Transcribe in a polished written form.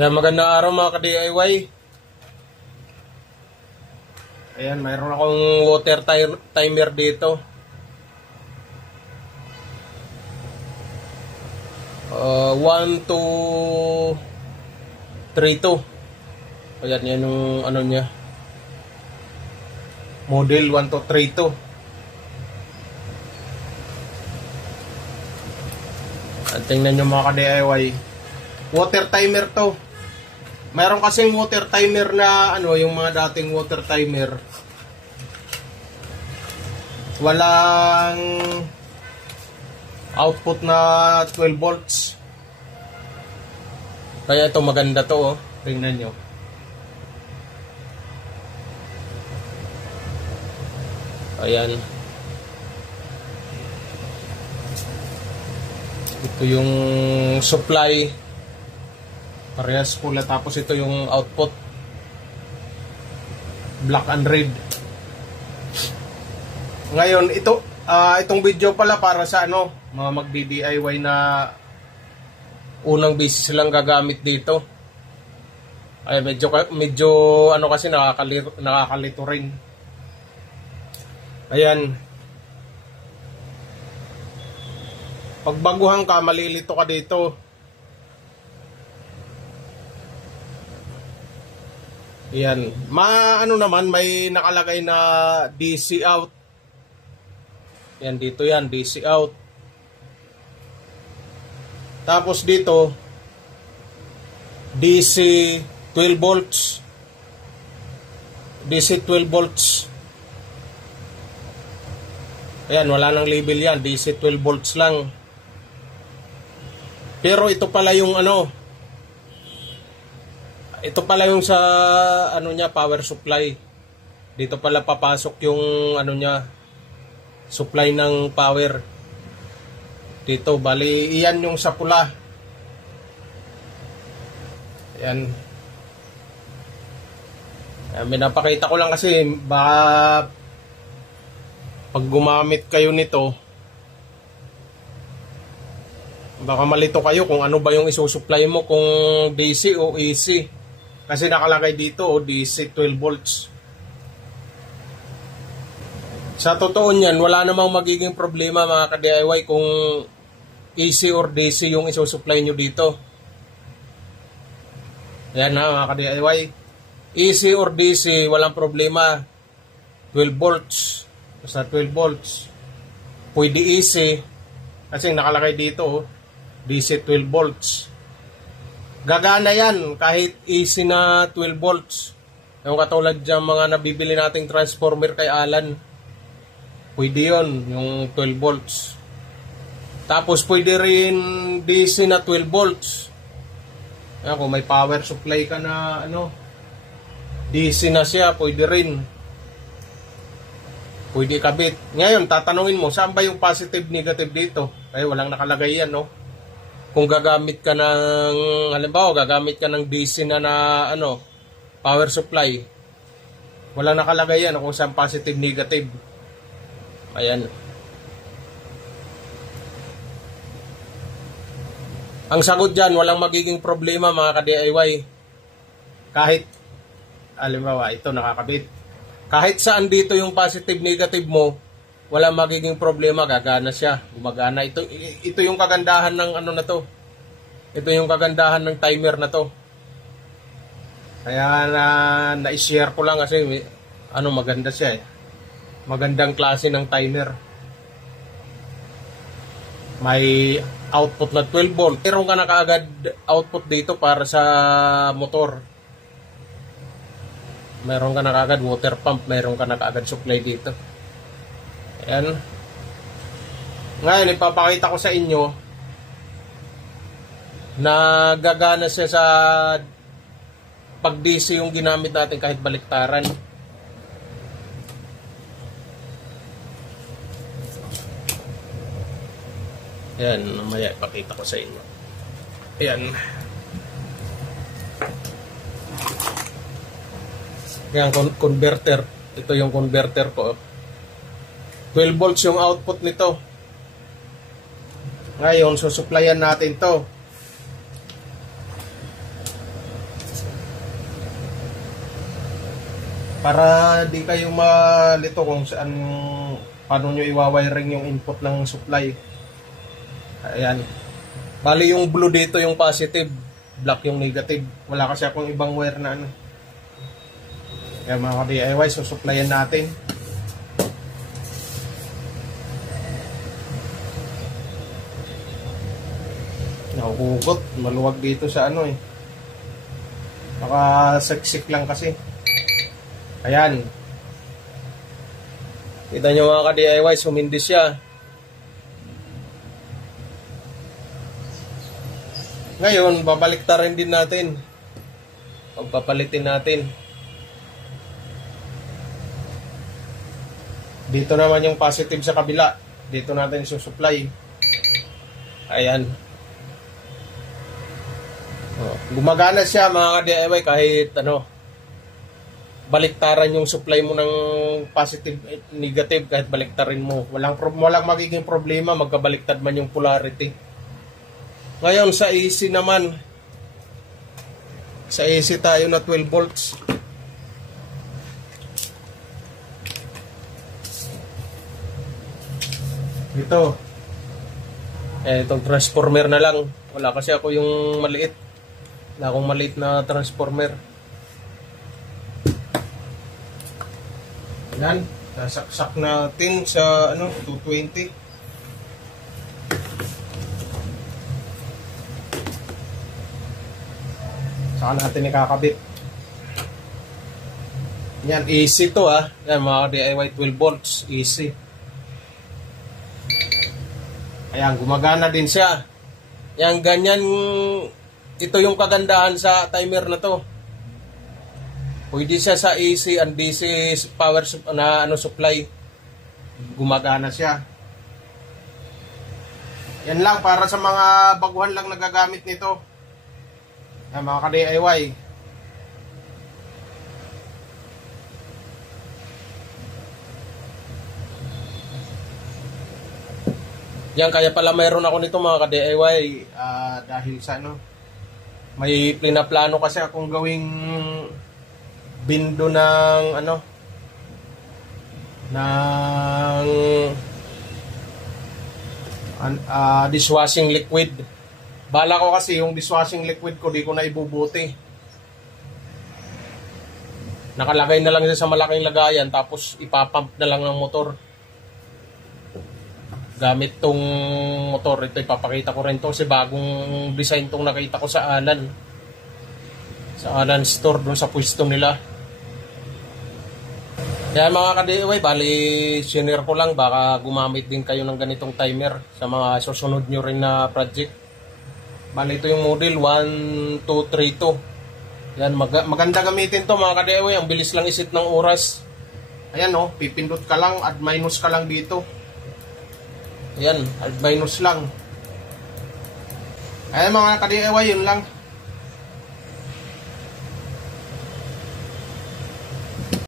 Yan, magandang araw mga ka-DIY. Ayan, mayroon akong water timer dito. 1232. Ayan, yan yung ano niya. Model 1232. At tingnan nyo mga ka-DIY. Water timer to. Mayroon kasing water timer na ano, yung mga dating water timer. Walang output na 12 volts. Kaya ito maganda to, oh. Tingnan nyo. Ayan. Ito yung supply. Parehas pula, tapos ito yung output. Black and red. Ngayon, itong video pala para sa ano, mga mag-DIY na unang beses silang gagamit dito. Ay medyo ano kasi nakakalito rin. Ayan. Pag baguhan ka, malilito ka dito. Ayan. Ano naman, may nakalagay na DC out. Yan, dito yan, DC out. Tapos dito, DC 12 volts. DC 12 volts. Ayan, wala nang label yan. DC 12 volts lang. Pero ito pala yung ano, ito pala yung sa ano niya, power supply. Dito pala papasok yung ano niya, supply ng power. Dito, bali iyan yung sa pula. Ayan. Minapakita ko lang kasi baka pag gumamit kayo nito, baka malito kayo kung ano ba yung isusupply mo, kung DC o AC. Kasi nakalagay dito, DC 12 volts. Sa totoo niyan, wala namang magiging problema mga ka-DIY kung AC or DC yung isusupply nyo dito. Ayan na mga ka-DIY. AC or DC, walang problema. 12 volts. Basta 12 volts. Pwede AC. Kasi nakalagay dito, DC 12 volts. Gagana yan kahit AC na 12 volts. Yung katulad dyan mga nabibili nating transformer kay Alan. Pwede yun, yung 12 volts. Tapos pwede rin DC na 12 volts. Ayan, kung may power supply ka na ano, DC na siya, pwede rin. Pwede kabit. Ngayon, tatanungin mo, saan ba yung positive, negative dito? Ay, walang nakalagay yan, no? Kung gagamit ka ng, halimbawa, gagamit ka ng DC na ano, power supply, wala nakalagay yan kung saan positive, negative. Ayan. Ang sagot dyan, walang magiging problema mga ka-DIY. Kahit, halimbawa, ito nakakabit. Kahit saan dito yung positive, negative mo, walang magiging problema, gagana siya, gumagana. Ito yung kagandahan ng ano na to. Ito yung kagandahan ng timer na to. Kaya na-share ko lang kasi ano, maganda siya eh. Magandang klase ng timer. May output na 12 volt. Meron ka na kaagad output dito para sa motor. Meron ka na kaagad water pump, meron ka na kaagad supply dito. Ayan. Ngayon, ipapakita ko sa inyo na gagana siya sa pag-DC yung ginamit natin kahit baliktaran. Ayan, mamaya ipakita ko sa inyo. Ayan. Ayan, converter. Ito yung converter ko. 12 volts yung output nito. Ngayon, susuplayan natin to. Para di kayo malito kung saan, paano nyo iwawiring yung input ng supply. Ayan. Bali yung blue dito yung positive, black yung negative. Wala kasi akong ibang wire na ano. Kaya mga DIY, susuplayan natin. Nahuhugot, maluwag dito sa ano eh. Nakasaksik lang kasi. Ayan. Kita nyo mga ka-DIY, sumindi siya. Ngayon, babaliktarin din natin. Pagpapalitin natin. Dito naman yung positive sa kabila. Dito natin susupply. Ayan. Gumagana siya mga ka-DIY kahit ano, baliktaran yung supply mo ng positive negative, kahit baliktarin mo. Walang magiging problema magkabaliktad man yung polarity. Ngayon sa AC naman, sa AC tayo na 12 volts. Ito. Itong transformer na lang. Wala kasi ako yung maliit. Wala akong maliit na transformer. Yan, sasaksak natin sa ano, 220. Saka natin ikakabit. Yan, AC to ha. Yan mga DIY, 12 volts, AC. Ayan, gumagana din siya. Yan, ganyan. Ito yung kagandahan sa timer na to. Pwede siya sa AC and DC power na ano supply. Gumagana siya. Yan lang para sa mga baguhan lang nagagamit nito. Yan mga ka-DIY. Yan, kaya pala mayroon ako nito mga ka-DIY dahil sa ano, may plano kasi akong gawing bindo ng ano, ng dishwashing liquid. Bala ko kasi yung dishwashing liquid ko di ko na ibubuti. Nakalagay na lang siya sa malaking lagayan tapos ipapump na lang ng motor. Gamit tong motor, ito ipapakita ko rin to kasi bagong design tong nakita ko sa Alan. Sa Alan store doon sa pwesto nila. Kaya mga ka-DIY, bali share ko lang, baka gumamit din kayo ng ganitong timer sa mga susunod nyo rin na project. Bali ito yung model 1232. Yan, maganda gamitin to mga ka-DIY, ang bilis lang isit ng oras. Ayan o, pipindot ka lang, add minus ka lang dito. Ayan, add minus lang. Ayan mga ka-DIY, yun lang.